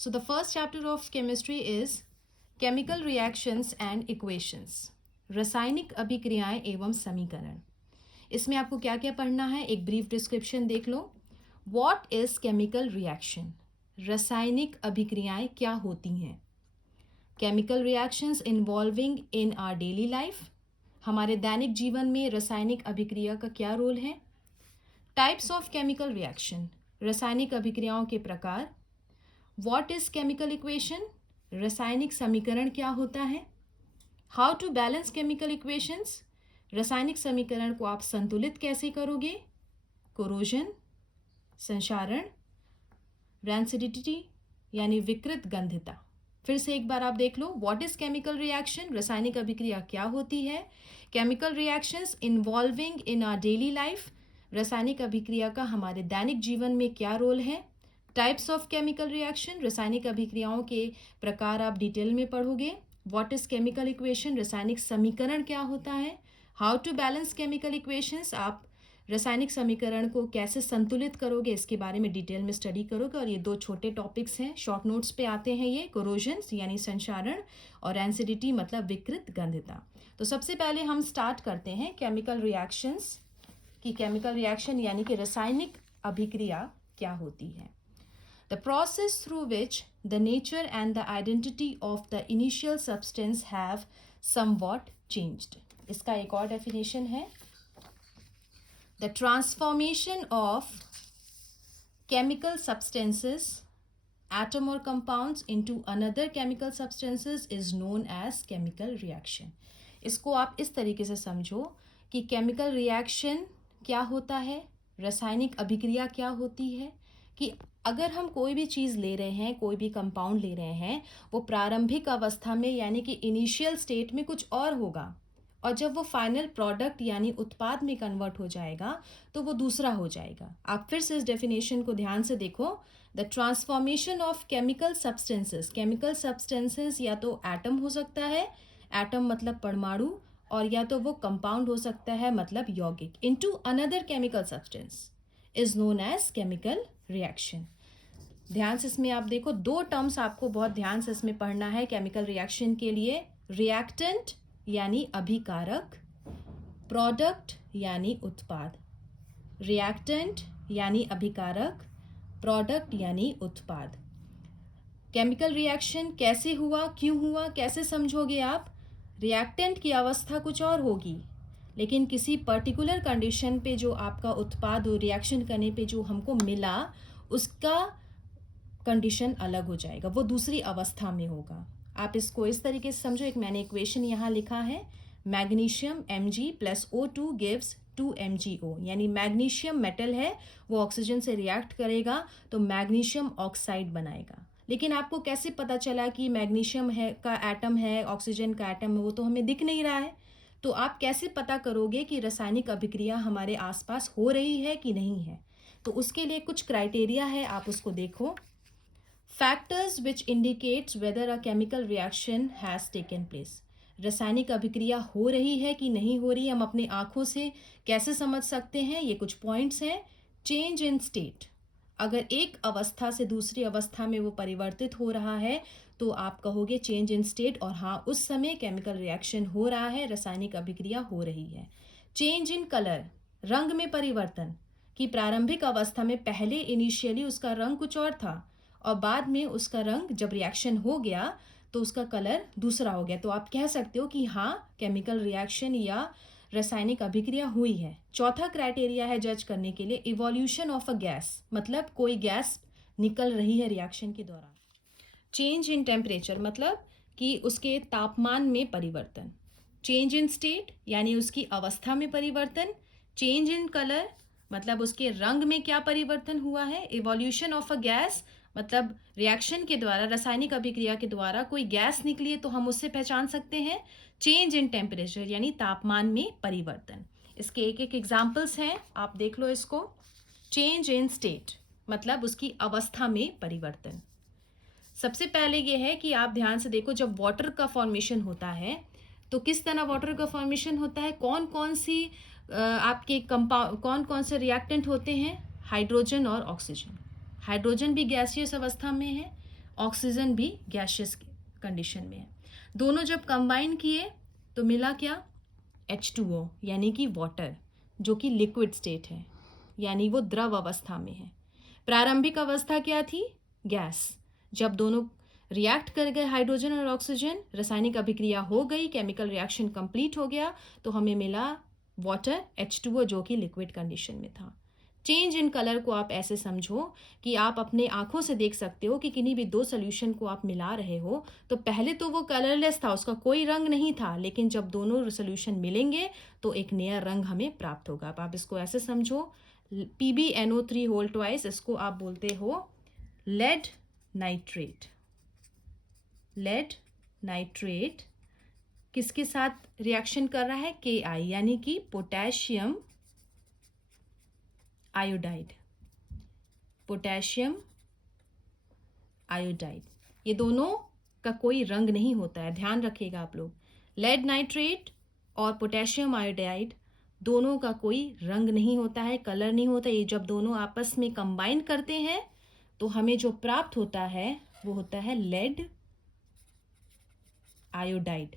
So the first chapter of chemistry is chemical reactions and equations. रासायनिक अभिक्रियाएं एवं समीकरण. इसमें आपको क्या क्या पढ़ना है, एक ब्रीफ डिस्क्रिप्शन देख लो. What is chemical reaction? रासायनिक अभिक्रियाएं क्या होती हैं? Chemical reactions involving in our daily life. हमारे दैनिक जीवन में रासायनिक अभिक्रिया का क्या रोल है? Types of chemical reaction. रासायनिक अभिक्रियाओं के प्रकार. What is chemical equation? रासायनिक समीकरण क्या होता है? How to balance chemical equations? रासायनिक समीकरण को आप संतुलित कैसे करोगे? Corrosion, संक्षारण, rancidity यानी विकृत गंधता. फिर से एक बार आप देख लो. What is chemical reaction? रासायनिक अभिक्रिया क्या होती है? Chemical reactions involving in our daily life. रासायनिक अभिक्रिया का हमारे दैनिक जीवन में क्या रोल है? Types of chemical reaction. रासायनिक अभिक्रियाओं के प्रकार आप डिटेल में पढ़ोगे. What is chemical equation? रासायनिक समीकरण क्या होता है? How to balance chemical equations. आप रासायनिक समीकरण को कैसे संतुलित करोगे, इसके बारे में डिटेल में स्टडी करोगे. और ये दो छोटे टॉपिक्स हैं, शॉर्ट नोट्स पे आते हैं ये. कोरोजन यानी संक्षारण और एसिडिटी मतलब विकृत गंधता. तो सबसे पहले हम स्टार्ट करते हैं केमिकल रिएक्शंस की. केमिकल रिएक्शन यानी कि रासायनिक अभिक्रिया क्या होती है? The process through which the nature and the identity of the initial substance have somewhat changed. इसका एक और definition है. The transformation of chemical substances, atom or compounds into another chemical substances is known as chemical reaction. इसको आप इस तरीके से समझो कि chemical reaction क्या होता है, रासायनिक अभिक्रिया क्या होती है. कि अगर हम कोई भी चीज़ ले रहे हैं, कोई भी कंपाउंड ले रहे हैं, वो प्रारंभिक अवस्था में यानी कि इनिशियल स्टेट में कुछ और होगा, और जब वो फाइनल प्रोडक्ट यानी उत्पाद में कन्वर्ट हो जाएगा तो वो दूसरा हो जाएगा. आप फिर से इस डेफिनेशन को ध्यान से देखो. The transformation of chemical substances. Chemical substances या तो एटम हो सकता है, एटम मतलब परमाणु, और या तो वो कंपाउंड हो सकता है मतलब यौगिक, into another chemical substance is known as chemical reaction. ध्यान से इसमें आप देखो, दो टर्म्स आपको बहुत ध्यान से इसमें पढ़ना है केमिकल रिएक्शन के लिए. रिएक्टेंट यानी अभिकारक, प्रोडक्ट यानी उत्पाद. रिएक्टेंट यानी अभिकारक, प्रोडक्ट यानी उत्पाद. केमिकल रिएक्शन कैसे हुआ, क्यों हुआ, कैसे समझोगे आप? रिएक्टेंट की अवस्था कुछ और होगी, लेकिन किसी पर्टिकुलर कंडीशन पे जो आपका उत्पाद रिएक्शन करने पे जो हमको मिला, उसका कंडीशन अलग हो जाएगा, वो दूसरी अवस्था में होगा. आप इसको इस तरीके से समझो. एक मैंने इक्वेशन यहाँ लिखा है. Magnesium Mg + O2 gives 2 MgO. यानी मैग्नीशियम मेटल है, वो ऑक्सीजन से रिएक्ट करेगा तो मैग्नीशियम ऑक्साइड बनाएगा. लेकिन आपको कैसे पता चला कि मैग्नीशियम है का एटम है, ऑक्सीजन का एटम है? वो तो हमें दिख नहीं रहा है. तो आप कैसे पता करोगे कि रासायनिक अभिक्रिया हमारे आसपास हो रही है कि नहीं है? तो उसके लिए कुछ क्राइटेरिया है, आप उसको देखो. Factors which indicates weather a chemical reaction has taken place. रासायनिक अभिक्रिया हो रही है कि नहीं हो रही, हम अपने आँखों से कैसे समझ सकते हैं? ये कुछ पॉइंट्स हैं. Change in state. अगर एक अवस्था से दूसरी अवस्था में वो परिवर्तित हो रहा है तो आप कहोगे चेंज इन स्टेट, और हाँ, उस समय केमिकल रिएक्शन हो रहा है, रासायनिक अभिक्रिया हो रही है. Change in colour. रंग में परिवर्तन. कि प्रारंभिक अवस्था में पहले इनिशियली उसका रंग कुछ और था, और बाद में उसका रंग जब रिएक्शन हो गया तो उसका कलर दूसरा हो गया, तो आप कह सकते हो कि हाँ, केमिकल रिएक्शन या रासायनिक अभिक्रिया हुई है. चौथा क्राइटेरिया है जज करने के लिए, इवोल्यूशन ऑफ अ गैस. मतलब कोई गैस निकल रही है रिएक्शन के दौरान. चेंज इन टेम्परेचर मतलब कि उसके तापमान में परिवर्तन. चेंज इन स्टेट यानी उसकी अवस्था में परिवर्तन. चेंज इन कलर मतलब उसके रंग में क्या परिवर्तन हुआ है. इवोल्यूशन ऑफ अ गैस मतलब रिएक्शन के द्वारा, रासायनिक अभिक्रिया के द्वारा कोई गैस निकली है तो हम उससे पहचान सकते हैं. चेंज इन टेम्परेचर यानी तापमान में परिवर्तन. इसके एक एक एग्जाम्पल्स हैं, आप देख लो इसको. चेंज इन स्टेट मतलब उसकी अवस्था में परिवर्तन. सबसे पहले ये है कि आप ध्यान से देखो, जब वाटर का फॉर्मेशन होता है तो किस तरह वाटर का फॉर्मेशन होता है, कौन कौन सी आपके कंपाउंड, कौन कौन से रिएक्टेंट होते हैं? हाइड्रोजन और ऑक्सीजन. हाइड्रोजन भी गैसियस अवस्था में है ऑक्सीजन भी गैशियस कंडीशन में है। दोनों जब कंबाइन किए तो मिला क्या, H2O यानी कि वाटर, जो कि लिक्विड स्टेट है, यानी वो द्रव अवस्था में है। प्रारंभिक अवस्था क्या थी, गैस। जब दोनों रिएक्ट कर गए हाइड्रोजन और ऑक्सीजन, रासायनिक अभिक्रिया हो गई, केमिकल रिएक्शन कंप्लीट हो गया, तो हमें मिला वाटर H2O जो कि लिक्विड कंडीशन में था। चेंज इन कलर को आप ऐसे समझो कि आप अपने आंखों से देख सकते हो कि किन्हीं भी दो सोल्यूशन को आप मिला रहे हो तो पहले तो वो कलरलेस था, उसका कोई रंग नहीं था, लेकिन जब दोनों सोल्यूशन मिलेंगे तो एक नया रंग हमें प्राप्त होगा। अब आप इसको ऐसे समझो, PbNO3 होल ट्वाइस, इसको आप बोलते हो लेड नाइट्रेट। लेड नाइट्रेट किसके साथ रिएक्शन कर रहा है, Ki, यानी कि पोटेशियम आयोडाइड। पोटेशियम आयोडाइड, ये दोनों का कोई रंग नहीं होता है, ध्यान रखिएगा आप लोग। लेड नाइट्रेट और पोटेशियम आयोडाइड दोनों का कोई रंग नहीं होता है, कलर नहीं होता। ये जब दोनों आपस में कंबाइन करते हैं तो हमें जो प्राप्त होता है वो होता है लेड आयोडाइड।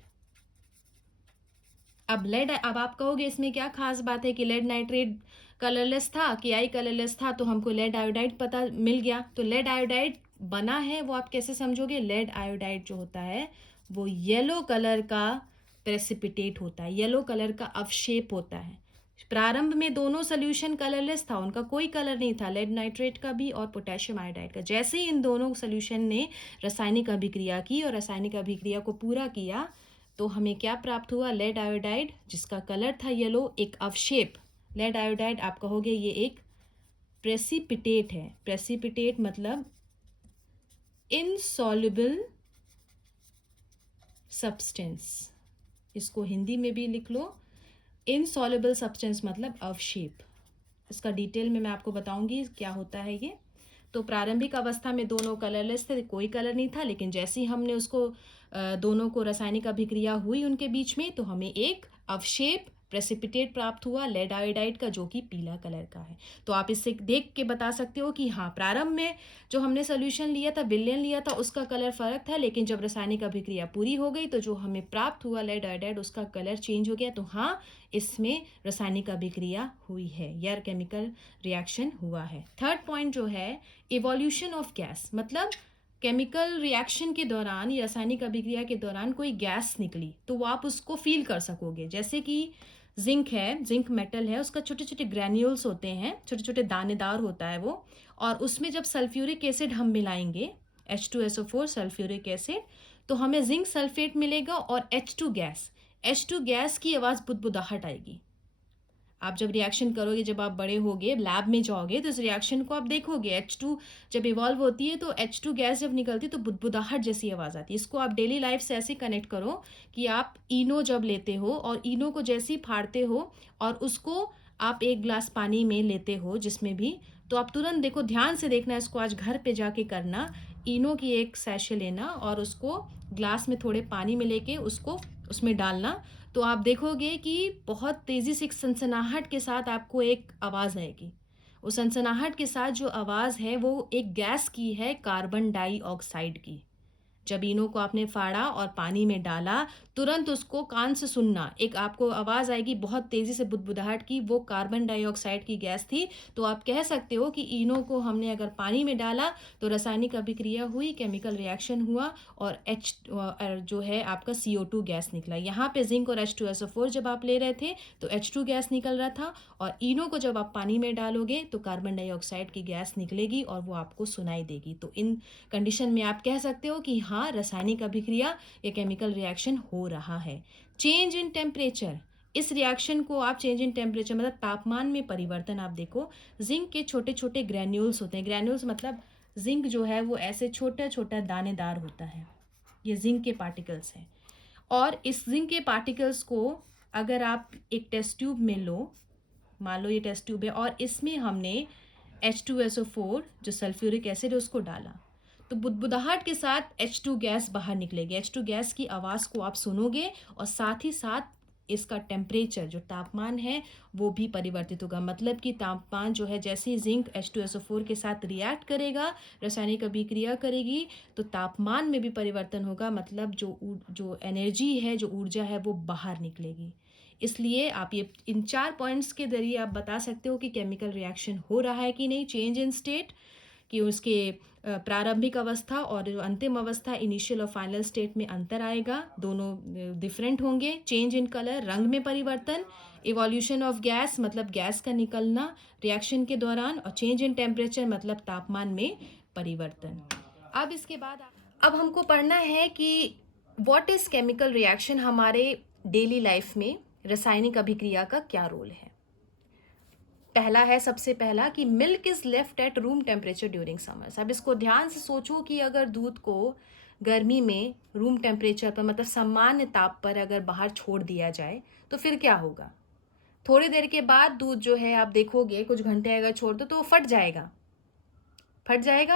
अब आप कहोगे इसमें क्या खास बात है कि लेड नाइट्रेट कलरलेस था, Ki कलरलेस था, तो हमको लेड आयोडाइड पता मिल गया। तो लेड आयोडाइड बना है वो आप कैसे समझोगे, लेड आयोडाइड जो होता है वो येलो कलर का प्रेसिपिटेट होता है, येलो कलर का अवशेप होता है। प्रारंभ में दोनों सोल्यूशन कलरलेस था, उनका कोई कलर नहीं था, लेड नाइट्रेट का भी और पोटेशियम आयोडाइड का। जैसे ही इन दोनों सोल्यूशन ने रासायनिक अभिक्रिया की और रासायनिक अभिक्रिया को पूरा किया तो हमें क्या प्राप्त हुआ, लेड आयोडाइड जिसका कलर था येलो, एक अवशेप। लेड आयोडाइड आप कहोगे ये एक प्रेसिपिटेट है। प्रेसिपिटेट मतलब इनसॉल्युबल सब्सटेंस, इसको हिंदी में भी लिख लो, इनसॉल्युबल सब्सटेंस मतलब अवशेप। इसका डिटेल में मैं आपको बताऊंगी क्या होता है ये। तो प्रारंभिक अवस्था में दोनों कलरलेस थे, कोई कलर नहीं था, लेकिन जैसे ही हमने उसको दोनों को रासायनिक अभिक्रिया हुई उनके बीच में तो हमें एक अवशेप प्रेसिपिटेट प्राप्त हुआ लेड आयोडाइड का, जो कि पीला कलर का है। तो आप इससे देख के बता सकते हो कि हाँ, प्रारंभ में जो हमने सोल्यूशन लिया था, विलयन लिया था, उसका कलर फर्क था, लेकिन जब रासायनिक अभिक्रिया पूरी हो गई तो जो हमें प्राप्त हुआ लेड आयोडाइड उसका कलर चेंज हो गया। तो हाँ, इसमें रासायनिक अभिक्रिया हुई है या केमिकल रिएक्शन हुआ है। थर्ड पॉइंट जो है, इवोल्यूशन ऑफ गैस, मतलब केमिकल रिएक्शन के दौरान या रासायनिक अभिक्रिया के दौरान कोई गैस निकली तो वो आप उसको फील कर सकोगे। जैसे कि जिंक है, जिंक मेटल है, उसका छोटे छोटे ग्रैन्यूल्स होते हैं, छोटे छोटे दानेदार होता है वो, और उसमें जब सल्फ्यूरिक एसिड हम मिलाएंगे H2SO4 सल्फ्यूरिक एसिड तो हमें जिंक सल्फेट मिलेगा और H2 गैस की आवाज़ बुदबुदाहट आएगी। आप जब रिएक्शन करोगे, जब आप बड़े होगे लैब में जाओगे तो इस रिएक्शन को आप देखोगे, H2 जब इवॉल्व होती है तो H2 गैस जब निकलती है तो बुदबुदाहट जैसी आवाज़ आती है। इसको आप डेली लाइफ से ऐसे कनेक्ट करो कि आप इनो जब लेते हो और इनो को जैसे ही फाड़ते हो और उसको आप एक ग्लास पानी में लेते हो जिसमें भी, तो आप तुरंत देखो, ध्यान से देखना, इसको आज घर पे जाके करना। इनो की एक सैशे लेना और उसको ग्लास में थोड़े पानी में लेके उसको उसमें डालना, तो आप देखोगे कि बहुत तेज़ी से एक सनसनाहट के साथ आपको एक आवाज़ आएगी। उस सनसनाहट के साथ जो आवाज़ है वो एक गैस की है, कार्बन डाइऑक्साइड की। जब इनो को आपने फाड़ा और पानी में डाला, तुरंत उसको कान से सुनना, एक आपको आवाज़ आएगी बहुत तेज़ी से बुदबुदाहट की, वो कार्बन डाइऑक्साइड की गैस थी। तो आप कह सकते हो कि इनो को हमने अगर पानी में डाला तो रासायनिक अभिक्रिया हुई, केमिकल रिएक्शन हुआ और जो है आपका CO2 गैस निकला। यहाँ पे जिंक और H2SO4 जब आप ले रहे थे तो H2 गैस निकल रहा था, और इनो को जब आप पानी में डालोगे तो कार्बन डाइऑक्साइड की गैस निकलेगी और वो आपको सुनाई देगी। तो इन कंडीशन में आप कह सकते हो कि हाँ, रासायनिक अभिक्रिया या केमिकल रिएक्शन हो रहा है। चेंज इन टेम्परेचर, इस रिएक्शन को आप चेंज इन टेम्परेचर मतलब तापमान में परिवर्तन, आप देखो जिंक के छोटे छोटे ग्रैन्यूल्स होते हैं। ग्रैन्यूल्स मतलब जिंक जो है वो ऐसे छोटा छोटा दानेदार होता है, ये जिंक के पार्टिकल्स हैं। और इस जिंक के पार्टिकल्स को अगर आप एक टेस्ट ट्यूब में लो, मान लो ये टेस्ट ट्यूब है और इसमें हमने H2SO4 जो सल्फ्यूरिक एसिड है उसको डाला, तो बुदबुदाहट के साथ H2 गैस बाहर निकलेगी। H2 गैस की आवाज़ को आप सुनोगे और साथ ही साथ इसका टेम्परेचर जो तापमान है वो भी परिवर्तित होगा। मतलब कि तापमान जो है जैसे ही जिंक H2SO4 के साथ रिएक्ट करेगा, रासायनिक अभिक्रिया करेगी, तो तापमान में भी परिवर्तन होगा। मतलब जो एनर्जी है, जो ऊर्जा है, वो बाहर निकलेगी। इसलिए आप ये इन 4 पॉइंट्स के ज़रिए आप बता सकते हो कि केमिकल रिएक्शन हो रहा है कि नहीं, चेंज इन स्टेट, कि उसके प्रारंभिक अवस्था और जो अंतिम अवस्था इनिशियल और फाइनल स्टेट में अंतर आएगा, दोनों डिफरेंट होंगे। चेंज इन कलर, रंग में परिवर्तन, इवोल्यूशन ऑफ गैस मतलब गैस का निकलना रिएक्शन के दौरान, और चेंज इन टेम्परेचर मतलब तापमान में परिवर्तन। अब इसके बाद अब हमको पढ़ना है कि व्हाट इज़ केमिकल रिएक्शन, हमारे डेली लाइफ में रासायनिक अभिक्रिया का क्या रोल है। पहला है, सबसे पहला कि milk is left at room temperature during summers. अब इसको ध्यान से सोचो कि अगर दूध को गर्मी में रूम टेम्परेचर पर मतलब सामान्य ताप पर अगर बाहर छोड़ दिया जाए तो फिर क्या होगा। थोड़ी देर के बाद दूध जो है आप देखोगे कुछ घंटे अगर छोड़ दो तो वो फट जाएगा।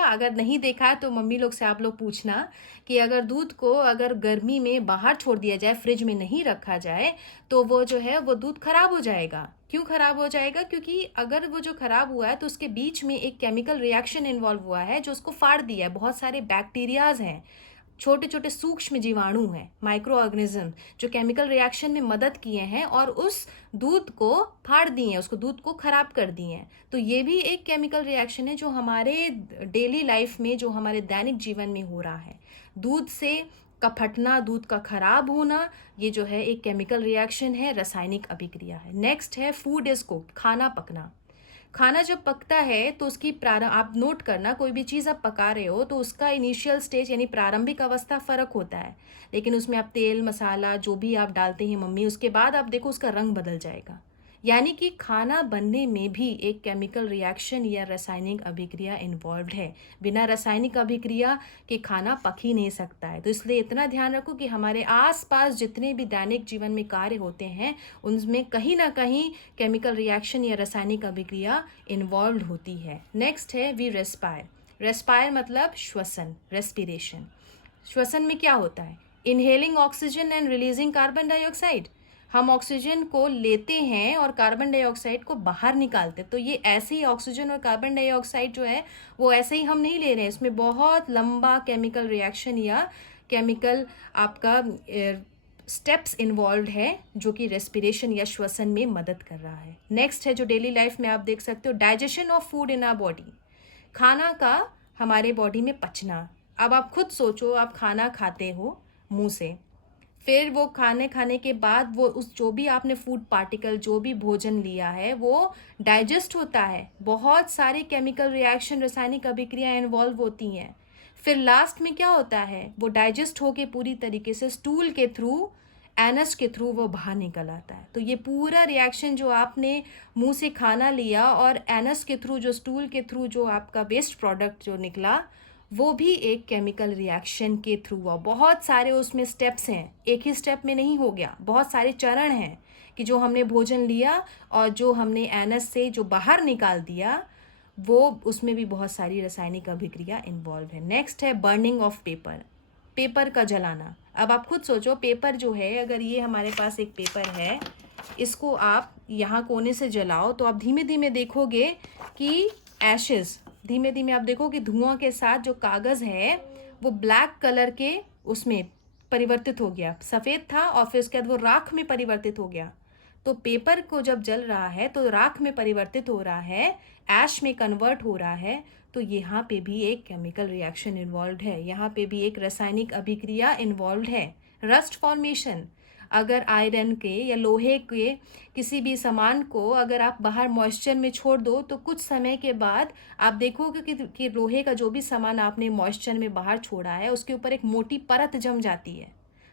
अगर नहीं देखा है तो मम्मी लोग से आप लोग पूछना कि अगर दूध को अगर गर्मी में बाहर छोड़ दिया जाए, फ्रिज में नहीं रखा जाए, तो वो जो है वो दूध खराब हो जाएगा। क्यों खराब हो जाएगा? क्योंकि अगर वो जो खराब हुआ है तो उसके बीच में एक केमिकल रिएक्शन इन्वॉल्व हुआ है जो उसको फाड़ दिया है। बहुत सारे बैक्टीरियाज हैं, छोटे छोटे सूक्ष्म जीवाणु हैं, माइक्रो ऑर्गेनिज्म, जो केमिकल रिएक्शन में मदद किए हैं और उस दूध को फाड़ दिए हैं, उसको दूध को खराब कर दिए हैं। तो ये भी एक केमिकल रिएक्शन है जो हमारे डेली लाइफ में, जो हमारे दैनिक जीवन में हो रहा है। दूध से का फटना, दूध का खराब होना, ये जो है एक केमिकल रिएक्शन है, रासायनिक अभिक्रिया है। नेक्स्ट है फूड इज कुक्ड, खाना पकना। खाना जब पकता है तो उसकी आप नोट करना, कोई भी चीज़ आप पका रहे हो तो उसका इनिशियल स्टेज यानी प्रारंभिक अवस्था फ़र्क होता है, लेकिन उसमें आप तेल मसाला जो भी आप डालते हैं मम्मी, उसके बाद आप देखो उसका रंग बदल जाएगा। यानी कि खाना बनने में भी एक केमिकल रिएक्शन या रासायनिक अभिक्रिया इन्वॉल्व है। बिना रासायनिक अभिक्रिया के खाना पक ही नहीं सकता है। तो इसलिए इतना ध्यान रखो कि हमारे आसपास जितने भी दैनिक जीवन में कार्य होते हैं उनमें कहीं ना कहीं केमिकल रिएक्शन या रासायनिक अभिक्रिया इन्वॉल्व होती है। नेक्स्ट है वी रेस्पायर। रेस्पायर मतलब श्वसन, रेस्पिरेशन। श्वसन में क्या होता है? Inhaling oxygen and releasing carbon dioxide. हम ऑक्सीजन को लेते हैं और कार्बन डाइऑक्साइड को बाहर निकालते हैं। तो ये ऐसे ही ऑक्सीजन और कार्बन डाइऑक्साइड जो है वो ऐसे ही हम नहीं ले रहे हैं, इसमें बहुत लंबा केमिकल रिएक्शन या केमिकल आपका स्टेप्स इन्वॉल्व है जो कि रेस्पिरेशन या श्वसन में मदद कर रहा है। नेक्स्ट है जो डेली लाइफ में आप देख सकते हो, digestion of food in our body. खाना का हमारे बॉडी में पचना। अब आप खुद सोचो, आप खाना खाते हो मुंह से, फिर वो खाने के बाद वो उस जो भी आपने फूड पार्टिकल, जो भी भोजन लिया है वो डाइजेस्ट होता है। बहुत सारे केमिकल रिएक्शन, रासायनिक अभिक्रिया इन्वॉल्व होती हैं। फिर लास्ट में क्या होता है, वो डाइजेस्ट होके पूरी तरीके से स्टूल के थ्रू, एनस के थ्रू वो बाहर निकल आता है। तो ये पूरा रिएक्शन जो आपने मुंह से खाना लिया और एनस के थ्रू, जो स्टूल के थ्रू जो आपका वेस्ट प्रोडक्ट जो निकला, वो भी एक केमिकल रिएक्शन के थ्रू हुआ। बहुत सारे उसमें स्टेप्स हैं, एक ही स्टेप में नहीं हो गया, बहुत सारे चरण हैं कि जो हमने भोजन लिया और जो हमने एनस से जो बाहर निकाल दिया, वो उसमें भी बहुत सारी रासायनिक अभिक्रिया इन्वॉल्व है। नेक्स्ट है बर्निंग ऑफ पेपर, पेपर का जलाना। अब आप खुद सोचो, पेपर जो है, अगर ये हमारे पास एक पेपर है, इसको आप यहाँ कोने से जलाओ तो आप धीमे धीमे देखोगे कि एशेस, धीमे धीमे आप देखो कि धुआं के साथ जो कागज़ है वो ब्लैक कलर के उसमें परिवर्तित हो गया, सफ़ेद था और फिर उसके बाद वो राख में परिवर्तित हो गया। तो पेपर को जब जल रहा है तो राख में परिवर्तित हो रहा है, ऐश में कन्वर्ट हो रहा है। तो यहाँ पे भी एक केमिकल रिएक्शन इन्वॉल्व है, यहाँ पे भी एक रासायनिक अभिक्रिया इन्वॉल्व है। रस्ट फॉर्मेशन, अगर आयरन के या लोहे के किसी भी सामान को अगर आप बाहर मॉइस्चर में छोड़ दो तो कुछ समय के बाद आप देखोगे कि लोहे का जो भी सामान आपने मॉइस्चर में बाहर छोड़ा है उसके ऊपर एक मोटी परत जम जाती है।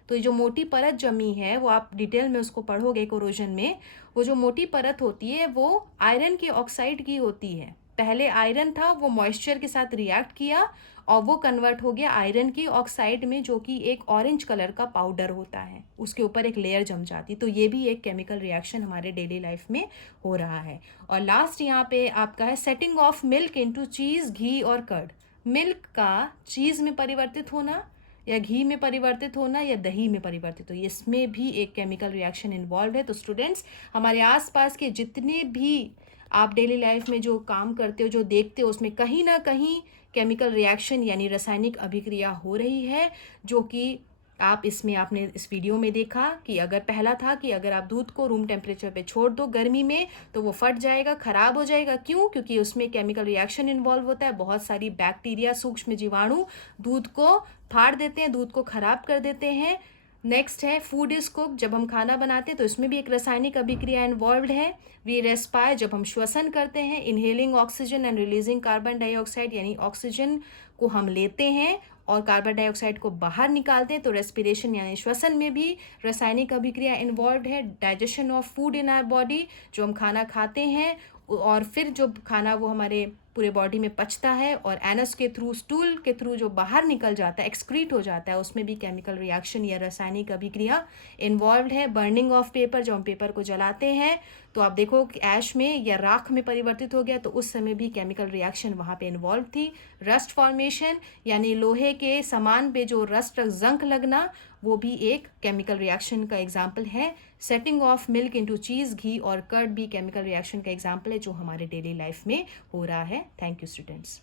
तो ये जो मोटी परत जमी है वो आप डिटेल में उसको पढ़ोगे कोरोजन में। वो जो मोटी परत होती है वो आयरन की ऑक्साइड की होती है। पहले आयरन था, वो मॉइस्चर के साथ रिएक्ट किया और वो कन्वर्ट हो गया आयरन की ऑक्साइड में, जो कि एक ऑरेंज कलर का पाउडर होता है, उसके ऊपर एक लेयर जम जाती। तो ये भी एक केमिकल रिएक्शन हमारे डेली लाइफ में हो रहा है। और लास्ट यहाँ पे आपका है सेटिंग ऑफ मिल्क इनटू चीज़, घी और कर्ड। मिल्क का चीज़ में परिवर्तित होना, या घी में परिवर्तित होना या दही में परिवर्तित हो, इसमें भी एक केमिकल रिएक्शन इन्वॉल्व है। तो स्टूडेंट्स, हमारे आसपास के जितने भी आप डेली लाइफ में जो काम करते हो, जो देखते हो, उसमें कहीं ना कहीं केमिकल रिएक्शन यानी रासायनिक अभिक्रिया हो रही है, जो कि आप इसमें आपने इस वीडियो में देखा कि अगर पहला था कि अगर आप दूध को रूम टेम्परेचर पे छोड़ दो गर्मी में तो वो फट जाएगा, ख़राब हो जाएगा। क्यों? क्योंकि उसमें केमिकल रिएक्शन इन्वॉल्व होता है। बहुत सारी बैक्टीरिया, सूक्ष्म जीवाणु दूध को फाड़ देते हैं, दूध को ख़राब कर देते हैं। नेक्स्ट है फूड इज कुक। जब हम खाना बनाते हैं तो इसमें भी एक रासायनिक अभिक्रिया इन्वॉल्व है। वी रेस्पायर, जब हम श्वसन करते हैं, inhaling oxygen and releasing carbon dioxide, यानी ऑक्सीजन को हम लेते हैं और कार्बन डाइऑक्साइड को बाहर निकालते हैं, तो रेस्पिरेशन यानी श्वसन में भी रासायनिक अभिक्रिया इन्वॉल्व है। Digestion of food in our body, जो हम खाना खाते हैं और फिर जो खाना वो हमारे पूरे बॉडी में पचता है और एनस के थ्रू, स्टूल के थ्रू जो बाहर निकल जाता है, एक्सक्रीट हो जाता है, उसमें भी केमिकल रिएक्शन या रासायनिक अभिक्रिया इन्वॉल्व है। बर्निंग ऑफ पेपर, जब हम पेपर को जलाते हैं तो आप देखो कि ऐश में या राख में परिवर्तित हो गया, तो उस समय भी केमिकल रिएक्शन वहाँ पे इन्वॉल्व थी। रस्ट फॉर्मेशन यानी लोहे के सामान पे जो रस्ट, जंग लगना, वो भी एक केमिकल रिएक्शन का एग्जाम्पल है। सेटिंग ऑफ मिल्क इनटू चीज़, घी और कर्ड भी केमिकल रिएक्शन का एग्जाम्पल है जो हमारे डेली लाइफ में हो रहा है। Thank you students.